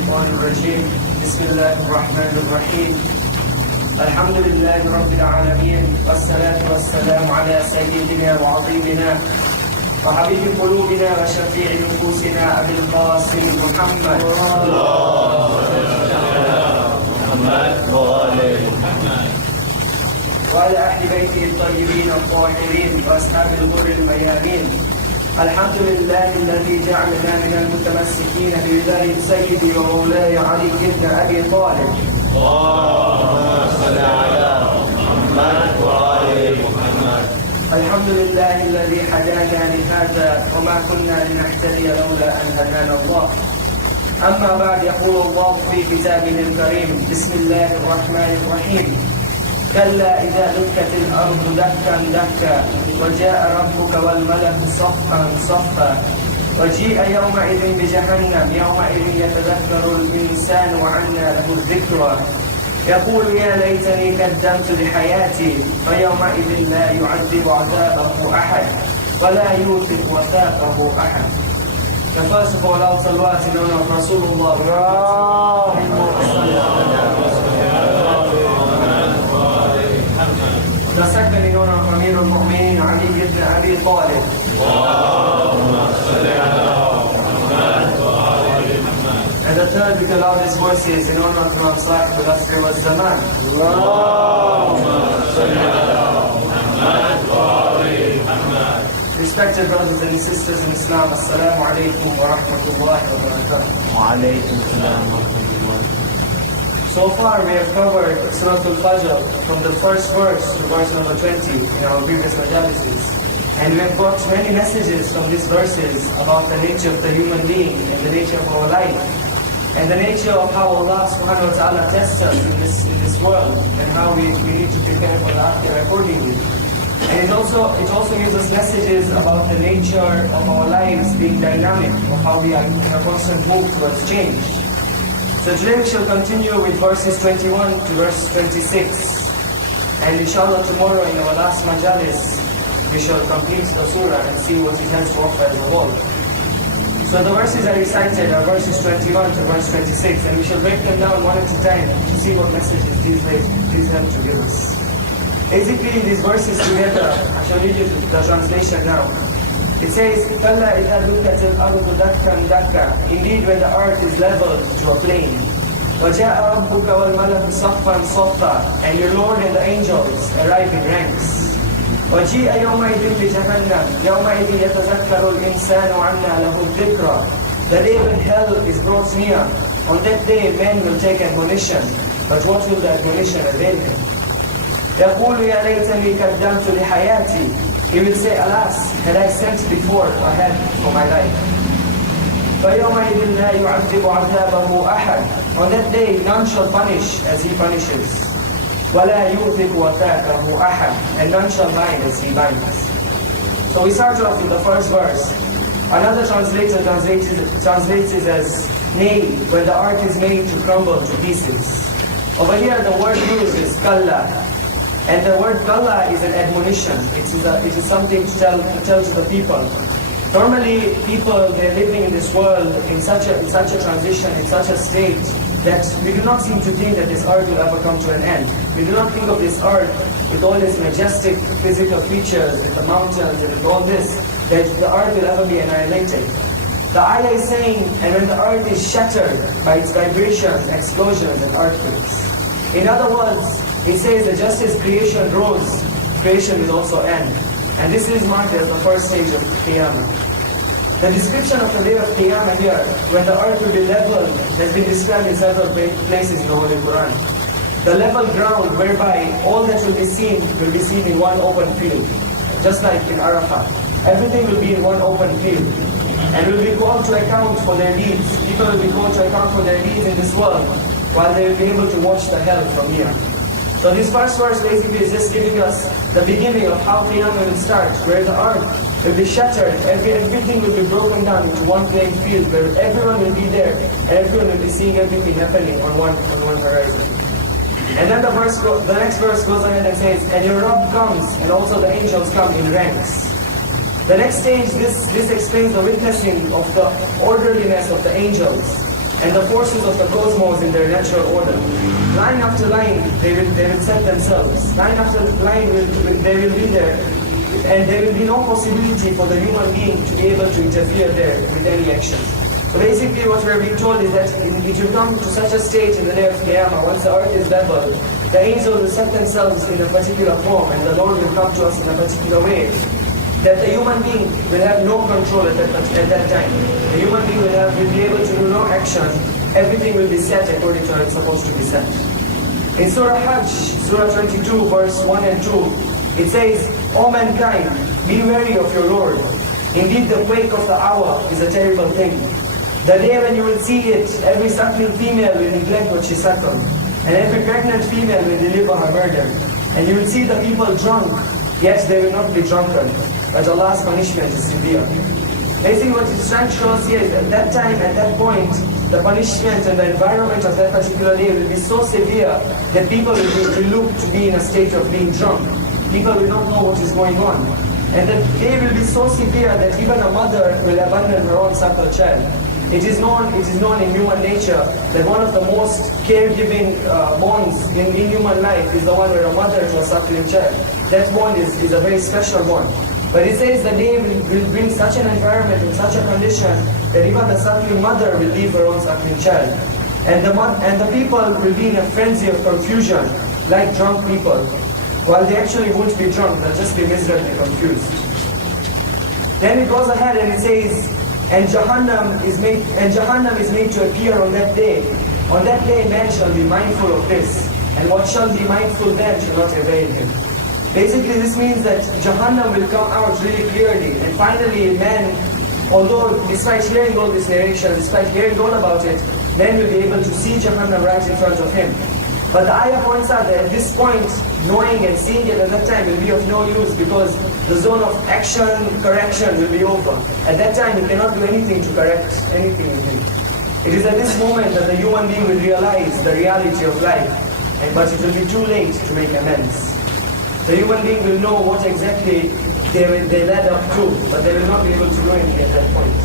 الشيطان الرجيم بسم الله الرحمن الرحيم الحمد لله رب العالمين والصلاة والسلام على سيدنا وعظيمنا وحبيب قلوبنا وشفيع نفوسنا أبي القاسم محمد وعلى أهل بيته الطيبين الطاهرين وأصحاب الغر الميامين. الحمد لله الذي جعلنا من المتمسكين بولاية سيدي ومولاي علي بن أبي طالب. اللهم صل على محمد وآل محمد. الحمد لله الذي هدانا لهذا وما كنا لنهتدي لولا أن هدانا الله. أما بعد، يقول الله في كتابه الكريم بسم الله الرحمن الرحيم كلا إذا دكت الأرض دكا دكا وجاء ربك والملك صفا صفا وجيء يومئذ بجهنم يومئذ يتذكر الإنسان وعنى له الذكرى يقول يا ليتني قدمت لحياتي فيومئذ لا يعذب عذابه أحد ولا يوثق وثاقه أحد. The first of all, out salawat in honor of Rasulullah. The second in honor of Amir al-Mu'mineen Ali ibn Abi Talib. And the third with the loudest voices in honor of Imam Sahib al-Asri wa Zaman. Respected brothers and sisters in Islam, Assalamu alaikum wa rahmatullahi wa barakatuh. Wa alaykum assalam wa rahmatullahi. So far we have covered Surah Al-Fajr from the first verse to verse number 20 in our previous majalises. And we have got many messages from these verses about the nature of the human being and the nature of our life. And the nature of how Allah subhanahu wa ta'ala tests us in this world and how we need to prepare for the akhirah accordingly. And it also gives us messages about the nature of our lives being dynamic, of how we are in a constant move towards change. So today we shall continue with verses 21 to verse 26. And inshallah tomorrow in our last majalis, we shall complete the surah and see what it has to offer as a whole. So the verses I recited are verses 21 to verse 26, and we shall break them down one at a time to see what messages these have to give us. Basically, these verses together, I shall read you the translation now. It says, كَلَّا إِذَا دُكَّتِ الْأَرْضُ دَكًّا دَكًّا. Indeed, when the earth is leveled to a plain. وَجَاءَ رَبُّكَ وَالْمَلَكُ صَفًّا صَفًّا. And your Lord and the angels arrive in ranks. وَجِيءَ يَوْمَئِذٍ بِجَهَنَّمْ يَوْمَئِذٍ يَتَذَكَّرُ الْإِنسَانُ عَنَّا لَهُ الذِّكْرَى. The day when hell is brought near. On that day, men will take admonition. But what will the admonition avail him? يَقُولُ يَا لَيْتَنِي قَدَّمْتُ لِحَيَاتِي. He will say, alas, had I sent before ahead for my life. فَيَوْمَئِذٍ لَا يُعَذِّبُ عَذَابَهُ أَحَدٌ. On that day, none shall punish as he punishes. وَلَا يُوثِقُ وَثَاقَهُ أَحَدٌ. And none shall bind as he binds. So we start off with the first verse. Another translator translates it as, nay, when the earth is made to crumble to pieces. Over here the word used is kalla. And the word kalla is an admonition. It is something to tell to the people. Normally, people, they're living in this world in such a transition, in such a state, that we do not seem to think that this earth will ever come to an end. We do not think of this earth with all its majestic physical features, with the mountains and with all this, that the earth will ever be annihilated. The ayah is saying, and when the earth is shattered by its vibrations, explosions and earthquakes. In other words, it says that just as creation rose, creation will also end. And this is marked as the first stage of Qiyamah. The description of the day of Qiyamah here, when the earth will be leveled, has been described in several places in the Holy Quran. The level ground whereby all that will be seen in one open field. Just like in Arafah. Everything will be in one open field. And will be called to account for their deeds. People will be called to account for their deeds in this world, while they will be able to watch the hell from here. So this first verse basically is just giving us the beginning of how Qiyamah will start, where the earth will be shattered, everything will be broken down into one playing field, where everyone will be there, and everyone will be seeing everything happening on one horizon. And then the next verse goes ahead and says, and your Rabb comes, and also the angels come in ranks. The next stage, this explains the witnessing of the orderliness of the angels. and the forces of the cosmos in their natural order. Line after line, they will set themselves. Line after line, they will be there, and there will be no possibility for the human being to be able to interfere there with any action. So basically what we are being told is that it will come to such a state in the day of Qiyamah, once the earth is leveled, the angels will set themselves in a particular form, and the Lord will come to us in a particular way, that the human being will have no control at that time. The human being will be able to do no action. Everything will be set according to how it's supposed to be set. In Surah Hajj, Surah 22, verse 1 and 2, it says, O mankind, be wary of your Lord. Indeed, the quake of the hour is a terrible thing. The day when you will see it, every suckling female will neglect what she suckled, and every pregnant female will deliver her murder. And you will see the people drunk, yet they will not be drunken, but Allah's punishment is severe. Basically what it's trying to show us here is that at that time, at that point, the punishment and the environment of that particular day will be so severe that people will look to be in a state of being drunk. People will not know what is going on. And the day will be so severe that even a mother will abandon her own suckle child. It is known in human nature that one of the most caregiving bonds in human life is the one where a mother to a suckling child. That bond is a very special bond. But it says the day will bring such an environment and such a condition that even the suckling mother will leave her own suckling child. And the people will be in a frenzy of confusion, like drunk people. While they actually won't be drunk, they'll just be miserably confused. Then it goes ahead and it says, and Jahannam is made to appear on that day. On that day man shall be mindful of this, and what shall be mindful then shall not avail him. Basically this means that Jahannam will come out really clearly, and finally man, although despite hearing all this narration, despite hearing all about it, man will be able to see Jahannam right in front of him. But the ayah points out that at this point, knowing and seeing it at that time will be of no use, because the zone of action, correction will be over. At that time, you cannot do anything to correct anything in him. It is at this moment that the human being will realize the reality of life, but it will be too late to make amends. The human being will know what exactly they led up to, but they will not be able to do anything at that point.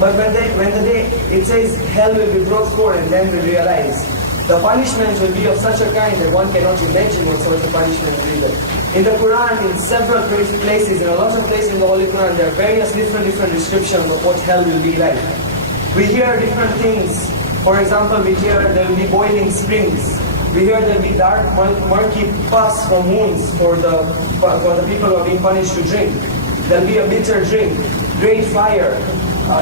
But when the day, it says hell will be brought forth, and then will realize the punishment will be of such a kind that one cannot imagine what sort of punishment will be there. In the Quran, in several places, in a lot of places in the Holy Quran, there are various different descriptions of what hell will be like. We hear different things. For example, we hear there will be boiling springs. We hear there will be dark, murky pus from wounds for the people who are being punished to drink. There will be a bitter drink, great fire,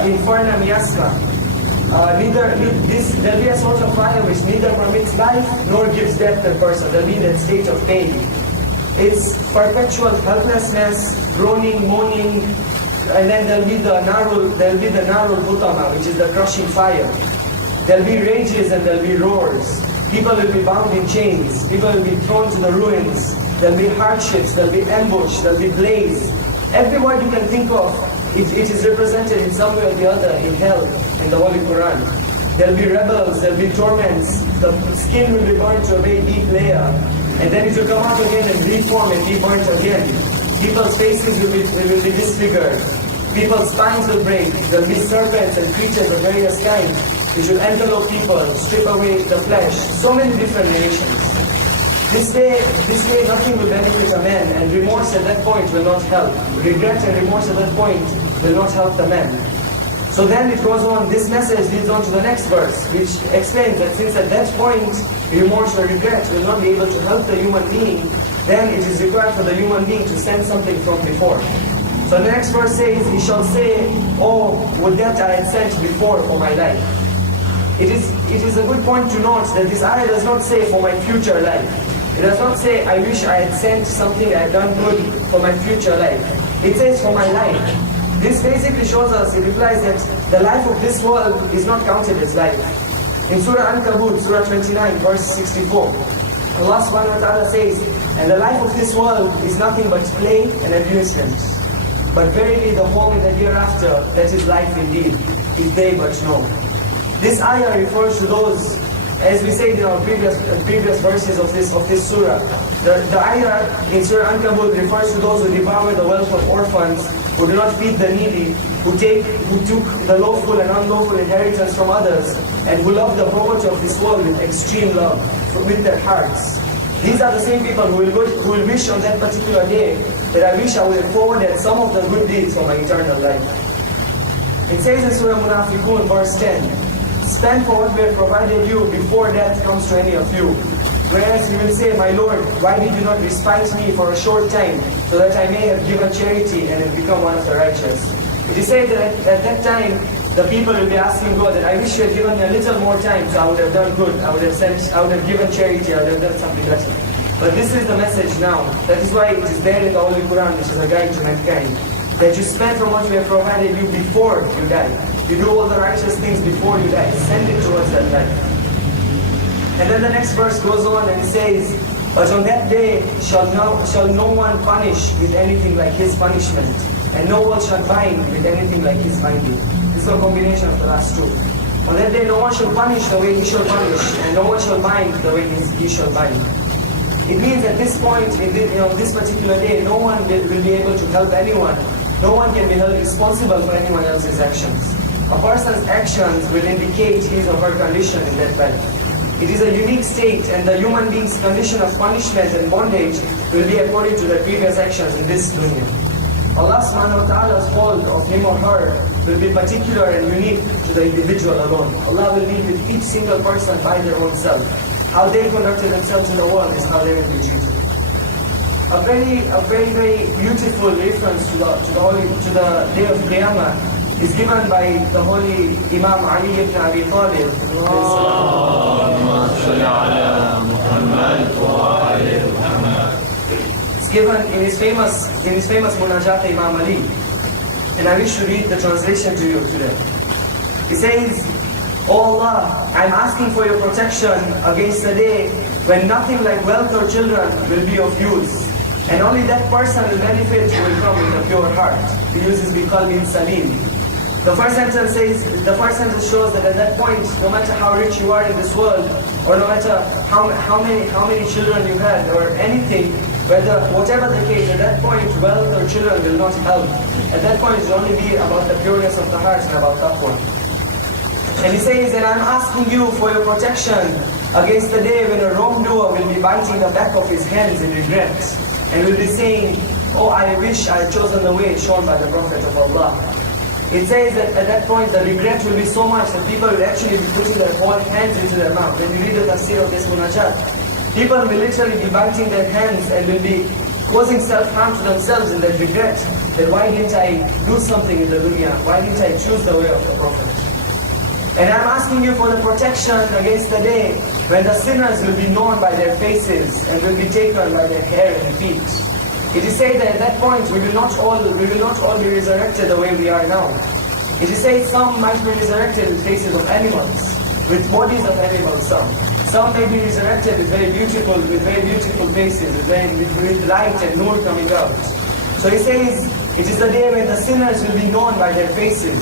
inferna miasma. There will be a sort of fire which neither permits life nor gives death to the person. There will be that state of pain. It's perpetual helplessness, groaning, moaning, and then there will be the narul butama, which is the crushing fire. There will be rages and there will be roars. People will be bound in chains. People will be thrown to the ruins. There will be hardships. There will be ambush. There will be blaze. Every word you can think of, it is represented in some way or the other in hell, in the Holy Quran. There will be rebels, there will be torments, the skin will be burnt to a very deep layer, and then it will come out again and reform and be burnt again. People's faces will be disfigured, people's spines will break, there will be serpents and creatures of various kinds, which will envelope people, strip away the flesh, so many different narrations. This way nothing will benefit a man, and remorse at that point will not help. Regret and remorse at that point will not help the man. So then it goes on, this message leads on to the next verse, which explains that since at that point, remorse or regret will not be able to help the human being, then it is required for the human being to send something from before. So the next verse says, he shall say, oh, would that I had sent before for my life. It is a good point to note that this ayah does not say for my future life. It does not say, I wish I had sent something I had done good for my future life. It says for my life. This basically shows us, it implies that the life of this world is not counted as life. In Surah Ankabut, Surah 29, verse 64, Allah subhanahu wa ta'ala says, and the life of this world is nothing but play and amusement. But verily the home in the hereafter, that is life indeed, if they but know. This ayah refers to those, as we said in our previous verses of this surah. The ayah in Surah Ankabut refers to those who devour the wealth of orphans, who do not feed the needy, who took the lawful and unlawful inheritance from others, and who love the property of this world with extreme love, with their hearts. These are the same people who will wish on that particular day that I wish I would have forwarded some of the good deeds for my eternal life. It says in Surah Munafiqun, verse 10, "Spend for what we have provided you before death comes to any of you. Whereas you will say, My Lord, why did you not respite me for a short time, so that I may have given charity and have become one of the righteous?" It is said that at that time, the people will be asking God that I wish you had given me a little more time, so I would have done good, I would have given charity, I would have done something better. But this is the message now. That is why it is there in the Holy Quran, which is a guide to mankind, that you spend from what we have provided you before you die. You do all the righteous things before you die. Send it towards that life. And then the next verse goes on and says, "But on that day shall no one punish with anything like his punishment, and no one shall bind with anything like his binding." This is a combination of the last two. On that day no one shall punish the way he shall punish, and no one shall bind the way he shall bind. It means at this point, this particular day, no one will be able to help anyone. No one can be held responsible for anyone else's actions. A person's actions will indicate his or her condition in that life. It is a unique state, and the human being's condition of punishment and bondage will be according to their previous actions in this dunya. Allah subhanahu wa ta'ala's fault of him or her will be particular and unique to the individual alone. Allah will deal with each single person by their own self. How they conducted themselves in the world is how they will be treated. A very, very beautiful reference to the day of Qiyamah is given by the holy Imam Ali ibn Abi Talib. It's given in his famous Munajat Imam Ali. And I wish to read the translation to you today. He says, "O Allah, I'm asking for your protection against the day when nothing like wealth or children will be of use, and only that person will benefit who will come with a pure heart." He uses biqalbin salim. The first sentence shows that at that point, no matter how rich you are in this world, or no matter how many children you had, or anything, whatever the case, at that point, wealth or children will not help. At that point, it will only be about the pureness of the heart and about taqwa. And he says that I'm asking you for your protection against the day when a wrongdoer will be biting the back of his hands in regret, and will be saying, "Oh, I wish I had chosen the way shown by the Prophet of Allah." It says that at that point the regret will be so much that people will actually be putting their whole hands into their mouth. When you read the tafsir of this munajat, people will literally be biting their hands and will be causing self-harm to themselves in that regret. That why didn't I do something in the dunya? Why didn't I choose the way of the Prophet? And I'm asking you for the protection against the day when the sinners will be known by their faces and will be taken by their hair and feet. It is said that at that point we will not all be resurrected the way we are now. It is said some might be resurrected with faces of animals, with bodies of animals. Some may be resurrected with very beautiful faces, with light and nur coming out. So he says it is the day when the sinners will be known by their faces.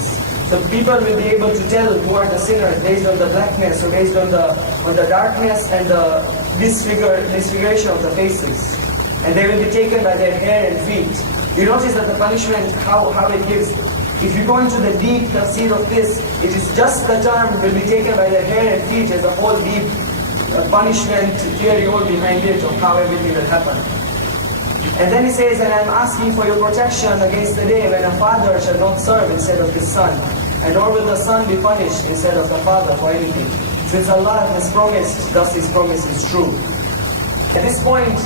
So people will be able to tell who are the sinners based on the blackness, or based on the darkness and the disfiguration of the faces. And they will be taken by their hair and feet. You notice that the punishment, how it gives. If you go into the deep tafsir of this, it is just the term will be taken by their hair and feet as a whole deep punishment theory all behind it of how everything will happen. And then he says, and I'm asking for your protection against the day when a father shall not serve instead of his son, and nor will the son be punished instead of the father for anything. Since Allah has promised, thus His promise is true. At this point,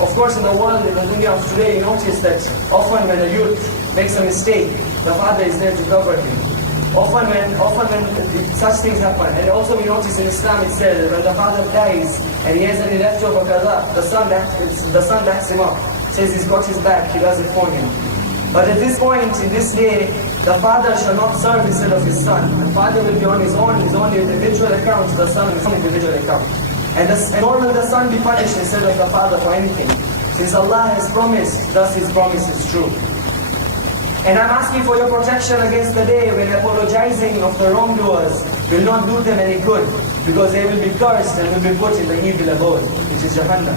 of course, in the world, in the dunya of today, you notice that often when a youth makes a mistake, the father is there to cover him. Often when such things happen, and also we notice in Islam it says that when the father dies and he has any leftover qada, the son backs him up, says he's got his back, he does it for him. But at this point, in this day, the father shall not serve instead of his son. The father will be on his own individual account, the son on his own individual account. And nor will the son be punished instead of the father for anything. Since Allah has promised, thus His promise is true. And I'm asking for your protection against the day when apologizing of the wrongdoers will not do them any good, because they will be cursed and will be put in the evil abode, which is Jahannam.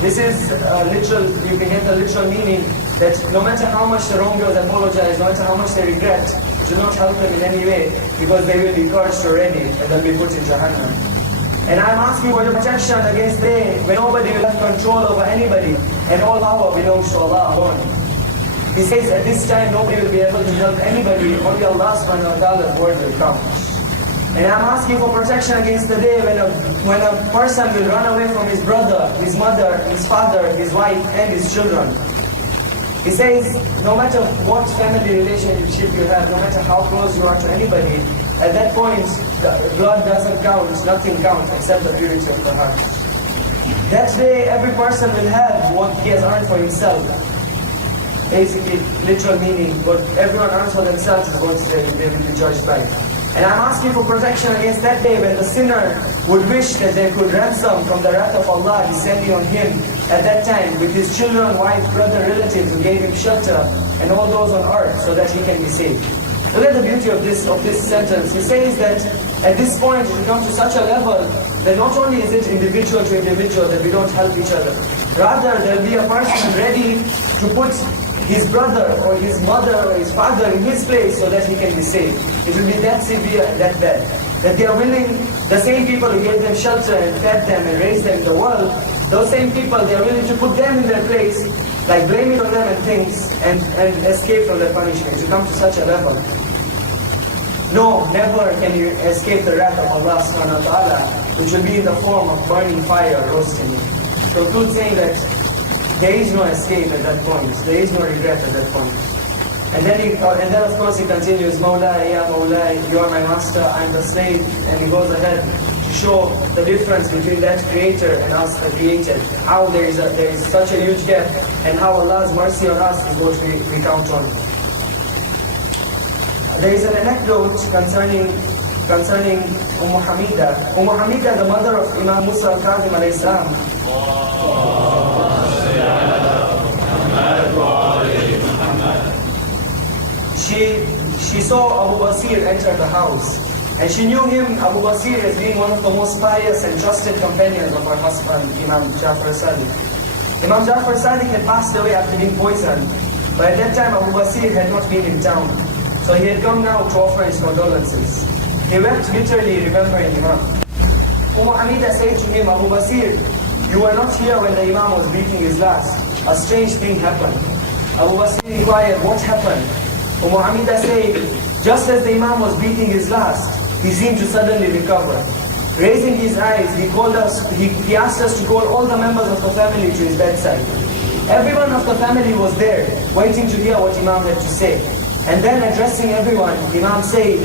This is literal, you can get the literal meaning that no matter how much the wrongdoers apologize, no matter how much they regret, it will not help them in any way, because they will be cursed already and they'll be put in Jahannam. And I'm asking for your protection against the day when nobody will have control over anybody, and all power belongs to Allah alone. He says at this time nobody will be able to help anybody, only Allah subhanahu wa ta'ala's word will count. And I'm asking for protection against the day when a person will run away from his brother, his mother, his father, his wife, and his children. He says, no matter what family relationship you have, no matter how close you are to anybody, at that point, blood doesn't count, nothing counts except the purity of the heart. That day, every person will have what he has earned for himself. Basically, literal meaning, what everyone earns for themselves is what they will be judged by. And I'm asking for protection against that day when the sinner would wish that they could ransom from the wrath of Allah descending on him at that time with his children, wife, brother, relatives who gave him shelter and all those on earth so that he can be saved. Look at the beauty of this sentence. He says that at this point it comes to such a level that not only is it individual to individual that we don't help each other, rather there will be a person ready to put his brother or his mother or his father in his place so that he can be saved. It will be that severe and that bad. That they are willing, the same people who gave them shelter and fed them and raised them in the world, those same people, they are willing to put them in their place, like blame it on them and things, and escape from their punishment, to come to such a level. No, never can you escape the wrath of Allah subhanahu wa ta'ala, which will be in the form of burning fire roasting you. So conclude saying that there is no escape at that point. There is no regret at that point. And then of course he continues, Mawla, Ya Mawla, you are my master, I am the slave. And he goes ahead to show the difference between that creator and us, the created. How there is such a huge gap, and how Allah's mercy on us is what we count on. There is an anecdote concerning Hamida. Hamida, the mother of Imam Musa al-Karim alayhi salam. She saw Abu Basir enter the house, and she knew him, Abu Basir, as being one of the most pious and trusted companions of her husband, Imam Jafar Sadiq. Imam Jafar Sadiq had passed away after being poisoned, but at that time Abu Basir had not been in town, so he had come now to offer his condolences. He wept bitterly remembering Imam. Hamida said to him, Abu Basir, you were not here when the Imam was breathing his last. A strange thing happened. Abu Basir inquired, what happened? Hamida said, just as the Imam was breathing his last, he seemed to suddenly recover. Raising his eyes, he asked us to call all the members of the family to his bedside. Everyone of the family was there, waiting to hear what Imam had to say. And then addressing everyone, Imam said,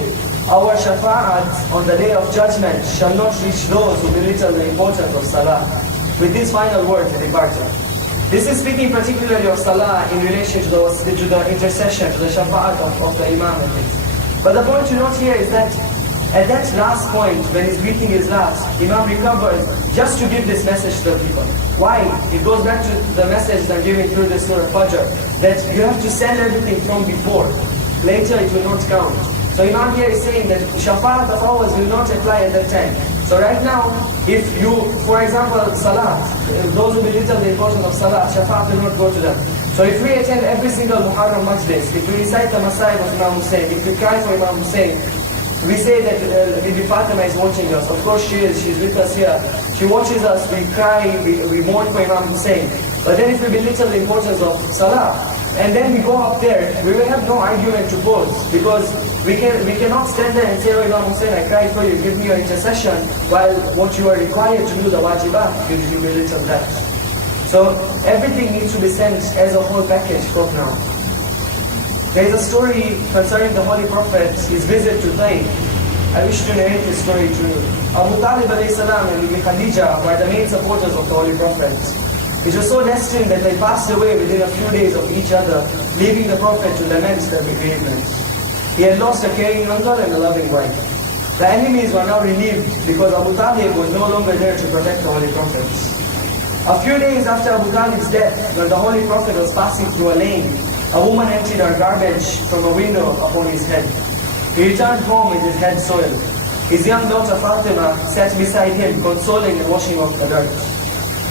our shafa'at on the day of judgment shall not reach those who belittle the importance of salah. With these final words, he departed. This is speaking particularly of salah in relation to the intercession, to the shafa'at of the Imam and things. But the point to note here is that at that last point, when he's breathing his last, Imam recovered just to give this message to the people. Why? It goes back to the message I'm giving through this Surah Fajr, that you have to send everything from before. Later it will not count. So Imam here is saying that shafa'at of ours will not apply at that time. So right now, if you, for example, salat, those who belittle the importance of salat, shafa'at will not go to them. So if we attend every single Muharram majlis, if we recite the Masa'ib of Imam Hussein, if we cry for Imam Hussein, we say that Bibi Fatima is watching us. Of course she is, she's with us here. She watches us, we cry, we mourn for Imam Hussein. But then if we belittle the importance of salah, and then we go up there, we will have no argument to pose, because we cannot stand there and say, oh Imam Hussein, I cried for you, give me your intercession, while what you are required to do, the wajibat, you belittle that. So everything needs to be sent as a whole package from now. There is a story concerning the Holy Prophet, his visit to Taif. I wish to narrate this story to you. Abu Talib alayhi salam and Bibi Khadija were the main supporters of the Holy Prophet. It was so destined that they passed away within a few days of each other, leaving the Prophet to lament their bereavement. He had lost a caring uncle and a loving wife. The enemies were now relieved because Abu Talib was no longer there to protect the Holy Prophet. A few days after Abu Talib's death, when the Holy Prophet was passing through a lane, a woman emptied her garbage from a window upon his head. He returned home with his head soiled. His young daughter Fatima sat beside him, consoling and washing off the dirt.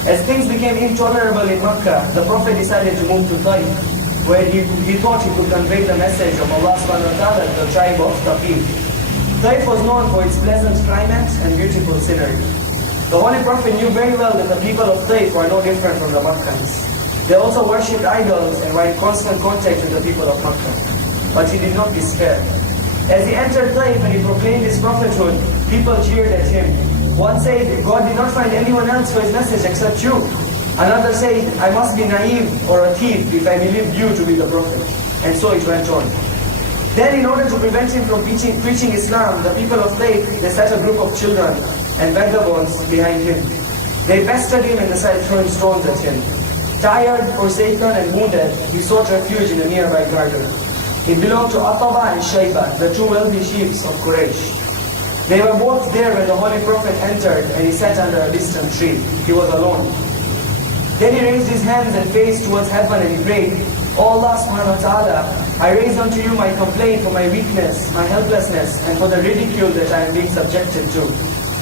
As things became intolerable in Makkah, the Prophet decided to move to Taif. where he thought he could convey the message of Allah subhanahu wa ta'ala to the tribe of Taqif. Taif was known for its pleasant climate and beautiful scenery. The Holy Prophet knew very well that the people of Taif were no different from the Makkans. They also worshipped idols and were in constant contact with the people of Makkah. But he did not despair. As he entered Taif and he proclaimed his prophethood, people cheered at him. One said, God did not find anyone else for his message except you. Another said, I must be naive or a thief if I believed you to be the prophet. And so it went on. Then in order to prevent him from preaching Islam, the people of Taif, they set a group of children and vagabonds behind him. They pestered him and they started throwing stones at him. Tired, forsaken and wounded, he sought refuge in a nearby garden. It belonged to Ataba and Shayba, the two wealthy chiefs of Quraysh. They were both there when the Holy Prophet entered and he sat under a distant tree. He was alone. Then he raised his hands and faced towards heaven and he prayed, O Allah subhanahu wa ta'ala, I raise unto you my complaint for my weakness, my helplessness, and for the ridicule that I am being subjected to.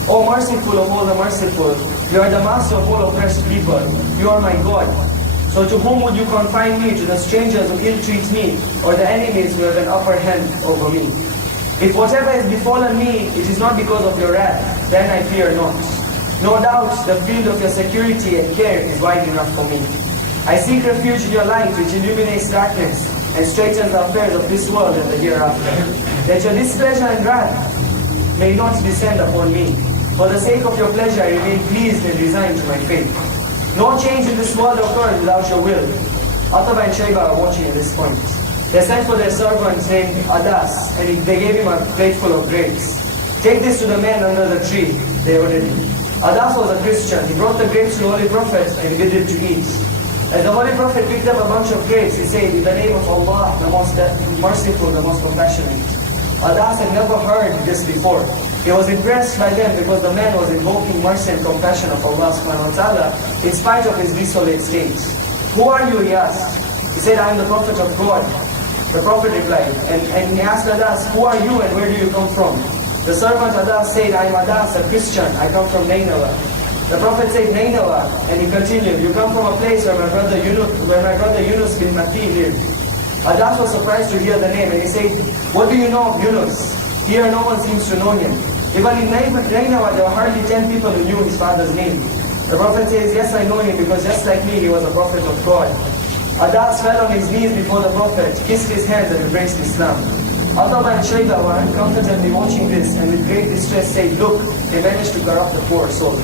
O merciful of all the merciful, you are the master of all oppressed people, you are my God. So to whom would you confine me? To the strangers who ill-treat me, or the enemies who have an upper hand over me? If whatever has befallen me, it is not because of your wrath, then I fear not. No doubt, the field of your security and care is wide enough for me. I seek refuge in your light, which illuminates darkness and straightens the affairs of this world and the hereafter. That your displeasure and wrath may not descend upon me. For the sake of your pleasure, I remain pleased and resigned to my fate. No change in this world occurs without your will. Ataba and Shayba are watching at this point. They sent for their servant named Adas, and they gave him a plate full of grapes. Take this to the men under the tree, they ordered him. Adas was a Christian. He brought the grapes to the Holy Prophet and bid him to eat. As the Holy Prophet picked up a bunch of grapes, he said, in the name of Allah, the most merciful, the most compassionate. Adas had never heard this before. He was impressed by them because the man was invoking mercy and compassion of Allah subhanahu wa ta'ala in spite of his desolate state. Who are you? He asked. He said, I am the Prophet of God. The Prophet replied, and he asked Adas, who are you and where do you come from? The servant Adas said, I am Adas, a Christian, I come from Nainawa. The Prophet said, Nainawa, and he continued, you come from a place where my brother Yunus bin Mati lived. Adas was surprised to hear the name, and he said, what do you know of Yunus? Here no one seems to know him. Even in Nainawa, there were hardly 10 people who knew his father's name. The Prophet says, yes, I know him, because just like me, he was a prophet of God. Adas fell on his knees before the Prophet, kissed his hands and embraced Islam. Ataba and Shayba were uncomfortably watching this and with great distress said, look, they managed to corrupt the poor soul.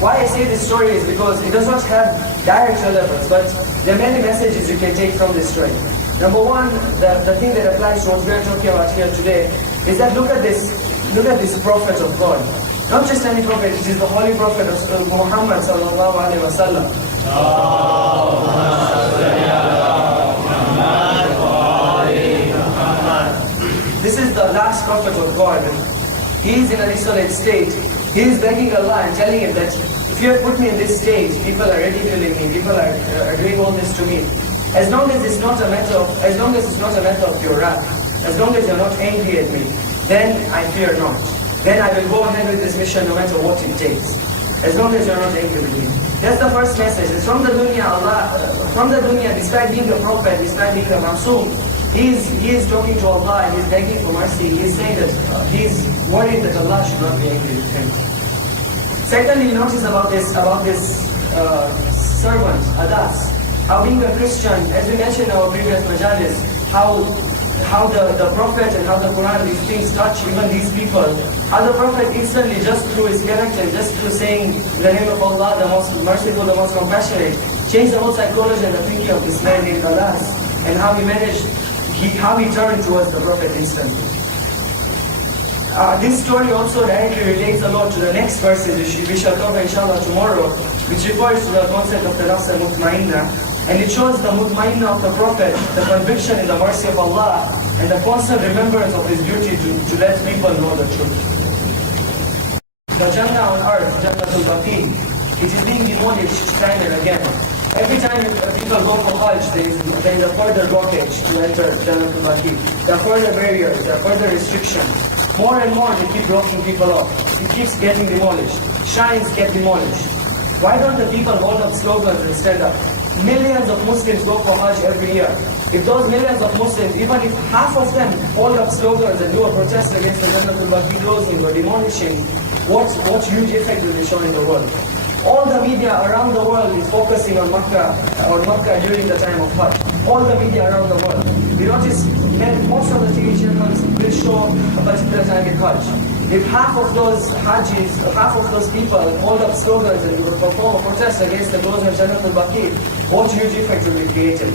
Why I say this story is because it does not have direct relevance, but there are many messages you can take from this story. Number one, the thing that applies to what we are talking about here today is that look at this prophet of God. Not just any prophet, it is the holy prophet of Muhammad sallallahu alaihi wasallam. This is the last prophet of God. He is in a desolate state. He is begging Allah and telling him that if you have put me in this state, people are ridiculing me, people are doing all this to me. As long as it's not a matter of your wrath, as long as you're not angry at me, then I fear not. Then I will go ahead with this mission no matter what it takes. As long as you're not angry with me. That's the first message. It's from the dunya, despite being a prophet, despite being a masoom, he is talking to Allah and he's begging for mercy. He's saying that he's worried that Allah should not be angry with him. Secondly, you notice about this servant, Adas, how being a Christian, as we mentioned in our previous majalis, how the Prophet and how the Quran, these things touch even these people. How the Prophet instantly, just through his character, just through saying the name of Allah, the most merciful, the most compassionate, changed the whole psychology and the thinking of this man named Adas, and how he turned towards the Prophet instantly. This story also directly relates a lot to the next verses which we shall cover inshallah tomorrow, which refers to the concept of the nafs al-mutmainna, and it shows the mutmainna of the Prophet, the conviction in the mercy of Allah, and the constant remembrance of his duty to let people know the truth. The Jannah on earth, Jannatul Baqi, it is being demolished time and again. Every time people go for Hajj, there is a further blockage to enter Jannatul Baqi. There are further barriers, there are further restrictions. More and more they keep blocking people off. It keeps getting demolished. Shrines get demolished. Why don't the people hold up slogans and stand up? millions of Muslims go for Hajj every year. If those millions of Muslims, even if half of them hold up slogans and do a protest against the Jannatul Baqi closing or demolishing, what huge effect will they show in the world? All the media around the world is focusing on Makkah during the time of Hajj. All the media around the world. We notice most of the TV channels will show a particular time in Hajj. If half of those Hajjis, half of those people hold up slogans and will perform a protest against the closing of Jannatul Baqi, what huge effect will be created?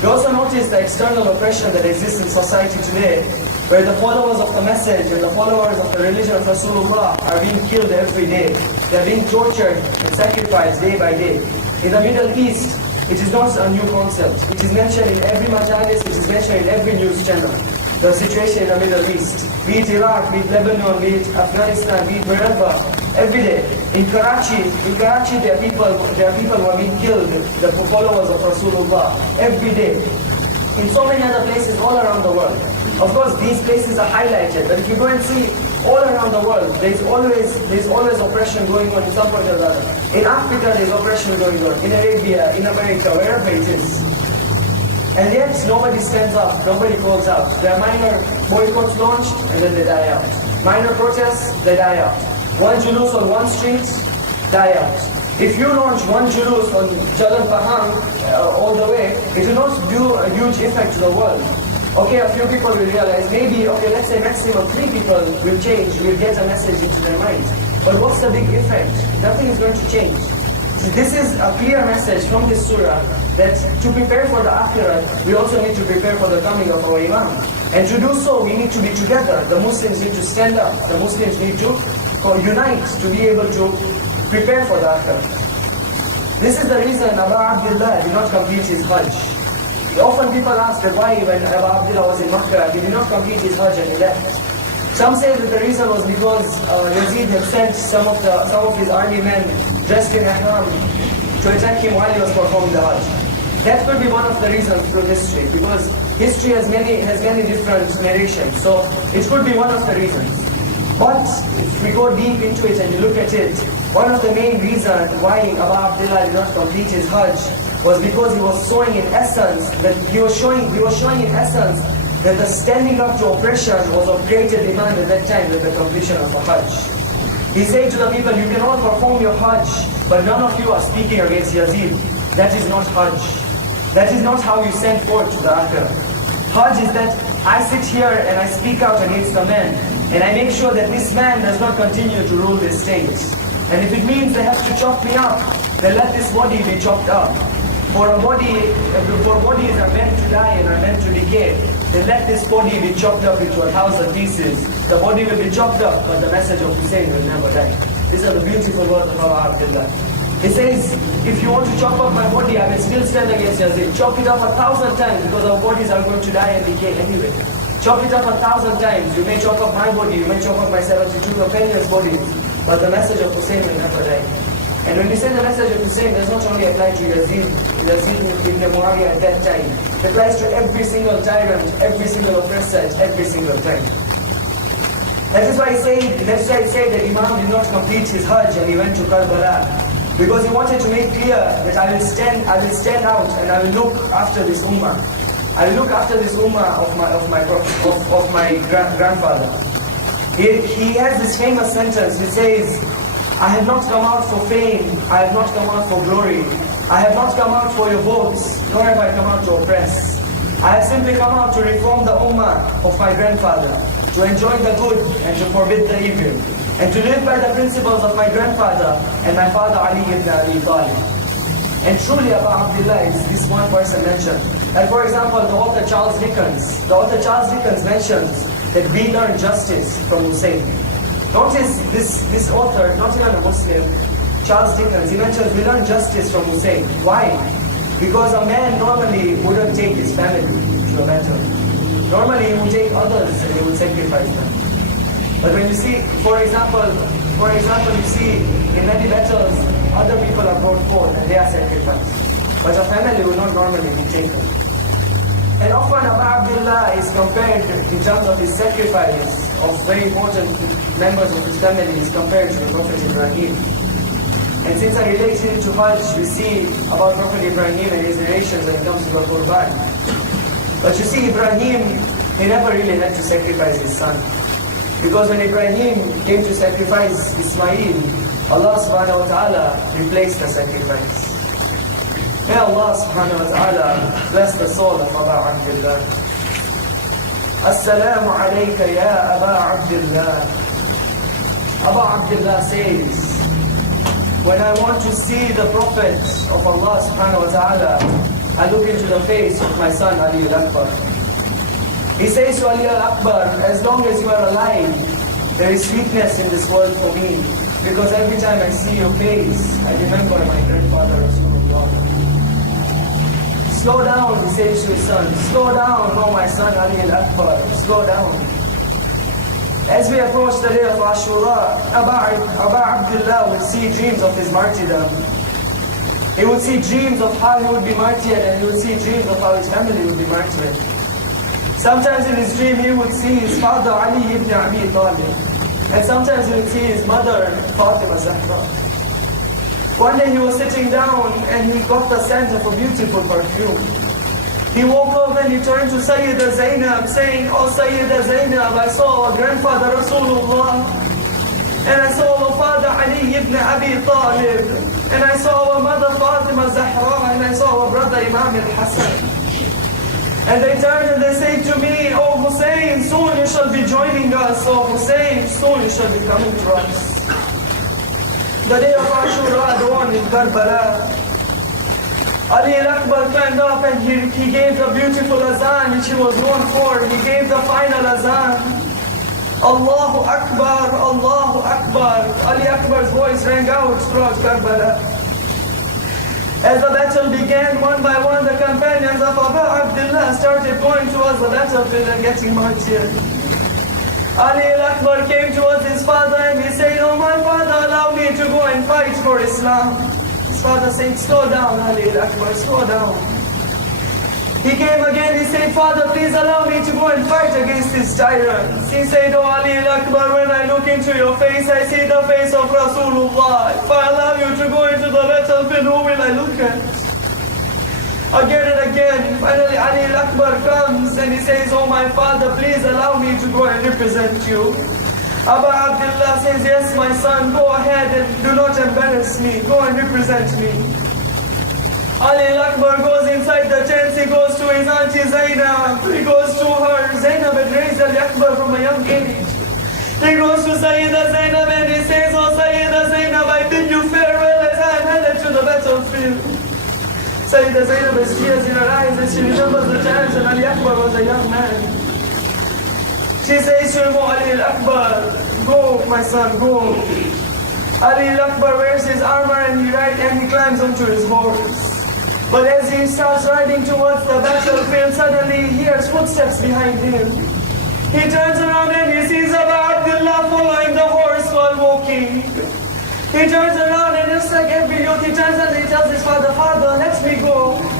We also notice the external oppression that exists in society today, where the followers of the message and the followers of the religion of Rasulullah are being killed every day. They are being tortured and sacrificed day by day. In the Middle East, it is not a new concept. It is mentioned in every majalis, it is mentioned in every news channel. The situation in the Middle East, be it Iraq, be it Lebanon, be it Afghanistan, be it wherever, every day. In Karachi, there are people who are being killed, the followers of Rasulullah, every day. In so many other places all around the world. Of course, these places are highlighted, but if you go and see all around the world, there's always oppression going on in some point or other. In Africa, there's oppression going on. In Arabia, in America, wherever it is. And yet, nobody stands up, nobody calls out. There are minor boycotts launched, and then they die out. Minor protests, they die out. One julus on one street, die out. If you launch one julus on Jalan Pahang all the way, it will not do a huge effect to the world. Okay, a few people will realize, maybe, okay, let's say maximum 3 people will change, will get a message into their mind. But what's the big effect? Nothing is going to change. So this is a clear message from this surah that to prepare for the Akhirah, we also need to prepare for the coming of our Imam. And to do so, we need to be together. The Muslims need to stand up. The Muslims need to unite to be able to prepare for the Akhirah. This is the reason Abu Abdullah did not complete his Hajj. Often people ask that why when Abu Abdullah was in Makkah, he did not complete his Hajj and he left. Some say that the reason was because Yazid had sent some of his army men dressed in ihram to attack him while he was performing the Hajj. That could be one of the reasons through history, because history has many different narrations, so it could be one of the reasons. But if we go deep into it and you look at it, one of the main reasons why Abu Abdullah did not complete his Hajj was because he was showing in essence that that the standing up to oppression was of greater demand at that time than the completion of a Hajj. He said to the people, you can all perform your Hajj, but none of you are speaking against Yazid. That is not Hajj. That is not how you send forth to the Akhirah. Hajj is that I sit here and I speak out against the man, and I make sure that this man does not continue to rule this state. And if it means they have to chop me up, then let this body be chopped up. For bodies are meant to die and are meant to decay, then let this body be chopped up into 1,000 pieces. The body will be chopped up, but the message of Hussein will never die. These are the beautiful words of Abu Abdullah. He says, if you want to chop up my body, I will still stand against Yazid. Chop it up 1,000 times, because our bodies are going to die and decay anyway. Chop it up 1,000 times. You may chop up my body, you may chop up my 72 companions' bodies, but the message of Hussein will never die. And when we say the message of Hussein does not only apply to Yazid ibn Muharram at that time, it applies to every single tyrant, every single oppressor at every single time. That is why I say that Imam did not complete his Hajj and he went to Karbala, because he wanted to make clear that I will stand out and I will look after this ummah. I will look after this ummah of my grandfather. He has this famous sentence. He says, I have not come out for fame, I have not come out for glory, I have not come out for your votes, nor have I come out to oppress. I have simply come out to reform the ummah of my grandfather, to enjoy the good and to forbid the evil, and to live by the principles of my grandfather and my father Ali ibn Abi Talib. And truly Abu Abdullah is this one person mentioned. Like for example, the author Charles Dickens mentions that we learn justice from Hussein. Notice this author, not even a Muslim, Charles Dickens, he mentions we learn justice from Hussein. Why? Because a man normally wouldn't take his family to a battle. Normally he would take others and he would sacrifice them. But when you see, for example, you see in many battles, other people are brought forth and they are sacrificed. But a family will not normally be taken. And often Abu Abdullah is compared in terms of his sacrifice of very important members of his family is compared to the Prophet Ibrahim. And since I relate it to Hajj, we see about Prophet Ibrahim and his narrations when it comes to the Qurban. But you see, Ibrahim, he never really had to sacrifice his son. Because when Ibrahim came to sacrifice Ismail, Allah subhanahu wa ta'ala replaced the sacrifice. May Allah subhanahu wa ta'ala bless the soul of Aba Abdullah. Assalamu alayka ya Aba Abdullah. Aba Abdullah says, when I want to see the Prophet of Allah subhanahu wa ta'ala, I look into the face of my son Ali al-Akbar. He says to Ali al-Akbar, as long as you are alive, there is sweetness in this world for me. Because every time I see your face, I remember my grandfather Rasulullah. Slow down, he says to his son. Slow down, oh my son Ali al-Akbar. Slow down. As we approach the day of Ashura, Aba Abdullah would see dreams of his martyrdom. He would see dreams of how he would be martyred, and he would see dreams of how his family would be martyred. Sometimes in his dream he would see his father Ali ibn Abi Talib, and sometimes he would see his mother Fatima Zahra. One day he was sitting down and he got the scent of a beautiful perfume. He woke up and he turned to Sayyida Zainab saying, "Oh Sayyida Zainab, I saw our grandfather Rasulullah, and I saw our father Ali ibn Abi Talib, and I saw our mother Fatima Zahra, and I saw our brother Imam al-Hassan." And they turned and they say to me, "Oh Hussein, soon you shall be joining us. Oh Hussein, soon you shall be coming to us." The day of Ashura dawned in Karbala. Ali al-Akbar climbed up and he gave the beautiful azan which he was known for. He gave the final azan. Allahu Akbar, Allahu Akbar. Ali Akbar's voice rang out throughout Karbala. As the battle began, one by one, the companions of Aba Abdullah started going towards the battlefield and getting martyred. Ali al-Akbar came towards his father and he said, "Oh my father, allow me to go and fight for Islam." His father said, "Slow down, Ali al-Akbar, slow down." He came again, he said, "Father, please allow me to go and fight against these tyrants." He said, "Oh Ali al-Akbar, when I look into your face, I see the face of Rasulullah. If I allow you to go into the battlefield, who will I look at?" Again and again, finally Ali al-Akbar comes and he says, "Oh my father, please allow me to go and represent you." Aba Abdullah says, "Yes, my son, go ahead and do not embarrass me. Go and represent me." Ali al-Akbar goes inside the tent, he goes to his auntie Zainab, he goes to her. Zainab had raised Ali Akbar from a young age. He goes to Sayyida Zainab and he says, "Oh Sayyida Zainab, I bid you farewell as I am headed to the battlefield." Sayyida Zainab has tears in her eyes and she remembers the times when Ali Akbar was a young man. She says to him, "Oh Ali al-Akbar, go my son, go." Ali al-Akbar wears his armor and he climbs onto his horse. But as he starts riding towards the battlefield, suddenly he hears footsteps behind him. He turns around and he sees Aba Abdullah following the horse while walking. He turns around and just like every youth, he turns and he tells his father, "Father, let me go.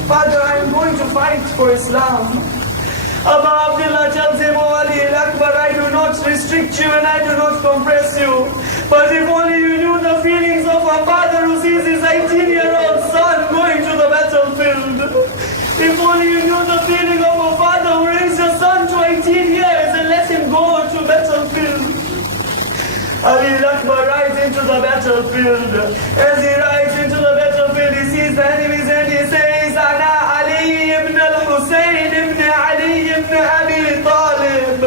Father, I am going to fight for Islam." Aba Abdullah tells him, "Oh Ali al-Akbar, I do not restrict you and I do not compress you. But if only you knew the feelings of a father who sees his 18-year-old son going to the battlefield. If only you knew the feeling of a father who raised your son to 18 years and let him go to battlefield." Ali al-Akbar rides into the battlefield. As he rides into the battlefield, he sees the enemies and he says, "Ana Ali ibn al-Hussein ibn Ali ibn Abi Talib.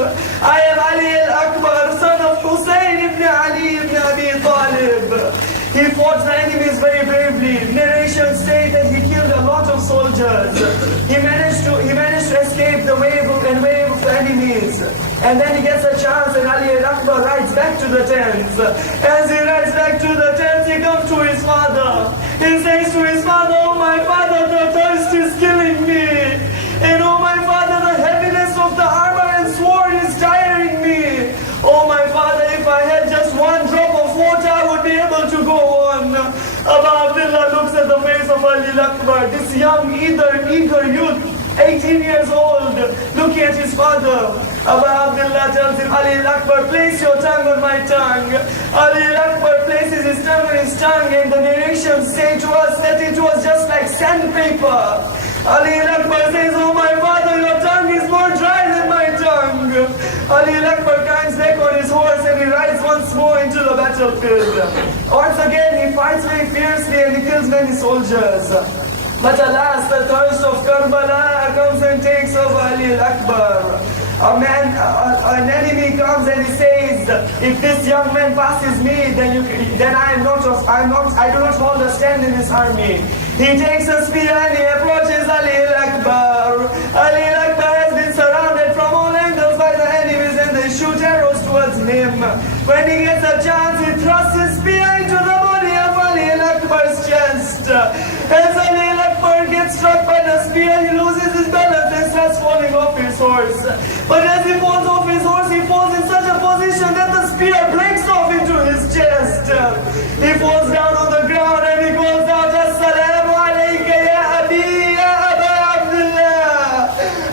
I am Ali al-Akbar, son of Hussein ibn Ali ibn Abi Talib." He fought the enemies very bravely. Narrations say that he killed a lot of soldiers. He managed to escape the wave of the enemies. And then he gets a chance and Ali al-Akbar rides back to the tents. As he rides back to the tents, he comes to his father. He says to his father, "Oh my father, the thirst is killing me. And oh my father, the heaviness of the armor and sword is tiring me. Oh my father, if I had just one drop of water, I would be able to go on." Aba Abdullah looks at the face of Ali al-Akbar, this young, eager youth, 18 years old, looking at his father. Aba Abdullah tells him, "Ali al-Akbar, place your tongue on my tongue." Ali al-Akbar places his tongue, and the narrations say to us that it was just like sandpaper. Ali Akbar says, "Oh my father, your tongue is more dry than my tongue." Ali Akbar climbs back on his horse and he rides once more into the battlefield. Once again, he fights very fiercely and he kills many soldiers. But alas, the thirst of Karbala comes and takes over Ali Akbar. An enemy comes and he says, "If this young man passes me, then I do not hold a stand in this army." He takes a spear and he approaches Ali Akbar. Ali Akbar has been surrounded from all angles by the enemies and they shoot arrows towards him. When he gets a chance, he thrusts his spear into the body of Ali Akbar's chest. As Ali Akbar gets struck by the spear, he loses his balance and starts falling off his horse. But as he falls off his horse, he falls in such a position that the spear breaks off into his chest. He falls down on the ground and he calls out, "Assalamu alayka ya Abi, ya Aba Abdullah."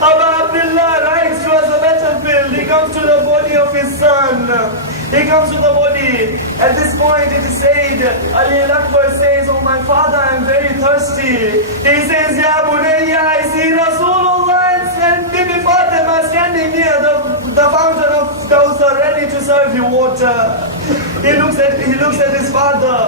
Aba Abdullah rides towards the battlefield. He comes to the body of his son. He comes to the body. At this point it is said, Ali Akbar says, "Oh my father, I am very thirsty." He says, "Ya Bunayya, I see Rasulullah and Bibi Fatima standing near the fountain of Kawthar ready to serve you water." He looks at his father.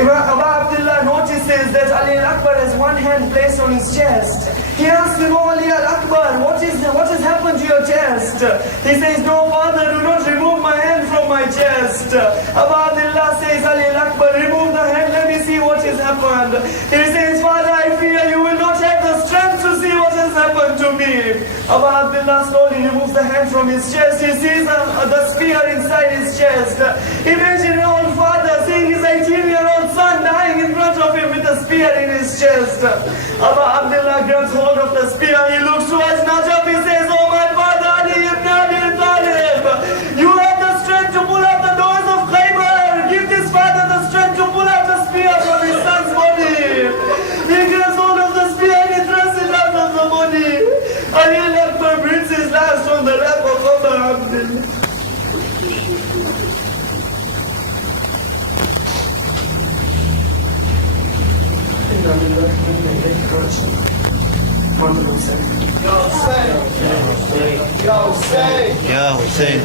Aba Abdullah notices that Ali Akbar has one hand placed on his chest. He asks him, "Oh Ali Akbar, what has happened to your chest?" He says, "No father, do not remove my hand from my chest." Aba Abdullah says, "Ali Akbar, remove the hand, let me see what has happened." He says, "Father, I fear you will not have the strength to see what has happened to me." Aba Abdullah slowly removes the hand from his chest. He sees the spear inside his chest. Imagine an old father seeing his 18-year-old son dying in front of him with a spear in his chest. Aba Abdullah grabs hold of the spear. He looks towards Najaf. He says, "Oh my father, Ali ibn Abi Talib, you have the strength to pull out the doors of Khaybar. Give this father the strength to pull out the spear from his son's body." He grabs hold of the spear and he thrusts it out of the body. Ali Akbar breathes his last on the lap of Aba Abdullah. Ya Hussein.